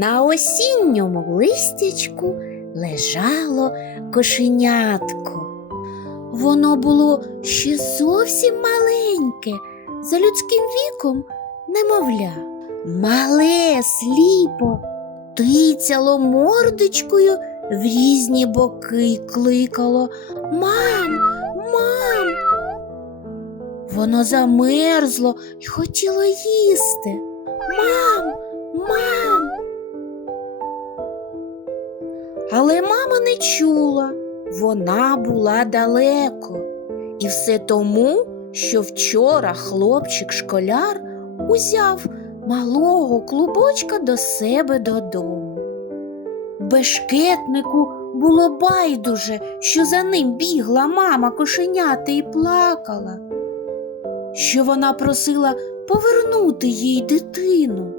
жовтому листячку лежало кошенятко. Воно було ще зовсім маленьке, за людським віком немовля. Мале сліпо тицяло мордочкою в різні боки й кликало Мам, мам. Воно замерзло й хотіло їсти. Мам, мам. Але мама не чула, вона була далеко. І все тому, що вчора хлопчик-школяр узяв малого клубочка до себе додому. Бешкетнику було байдуже, що за ним бігла мама кошеняти і плакала, що вона просила повернути їй дитину.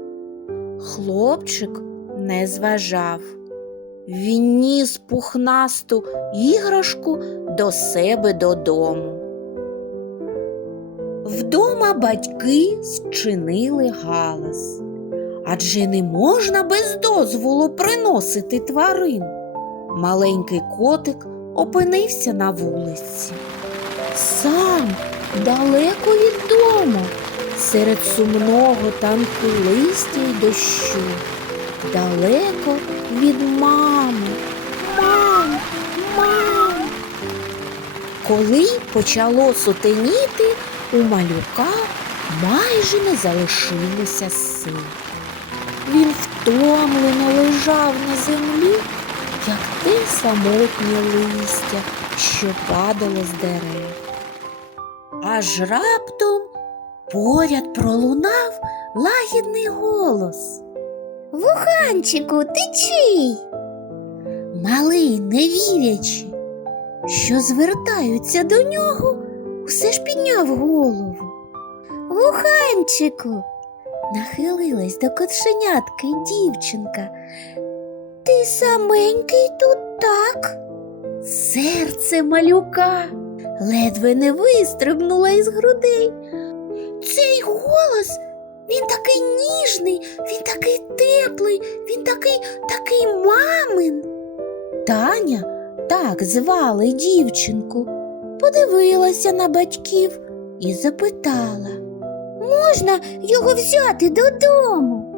Хлопчик не зважав. Він ніс пухнасту іграшку до себе додому. Вдома батьки зчинили галас. Адже не можна без дозволу приносити тварин. Маленький котик опинився на вулиці. Сам далеко від дому, серед сумного танку листя й дощу, далеко від мами. Мам, мам. Коли почало сутеніти, у малюка майже не залишилося сил. Він втомлено лежав на землі, як те самотнє листя, що падало з дерев. Аж раптом поряд пролунав лагідний голос. Вуханчику, ти? Малий, не вірячи, що звертаються до нього, усе ж підняв голову. Вуханчику, нахилилась до котшенятки дівчинка. Ти саменький тут так? Серце малюка ледве не вистрибнула із грудей. Цей голос, він такий ніжний, він такий теплий, він такий, такий мамин. Таня так звали дівчинку, подивилася на батьків і запитала можна його взяти додому?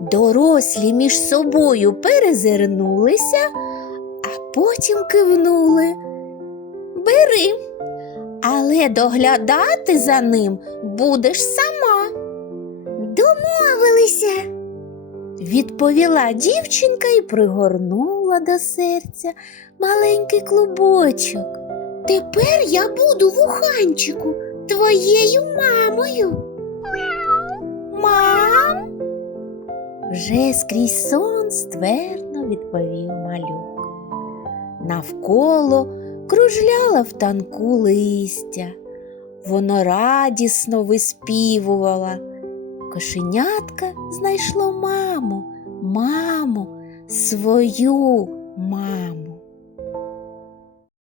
Дорослі між собою перезирнулися, а потім кивнули. Бери, але доглядати за ним будеш сама. Відповіла дівчинка і пригорнула до серця маленький клубочок. Тепер я буду вуханчику твоєю мамою. Мам. Вже скрізь сон ствердно відповів малюк. Навколо кружляла в танку листя. Воно радісно виспівувало. Кошенятка знайшло маму, маму, свою маму.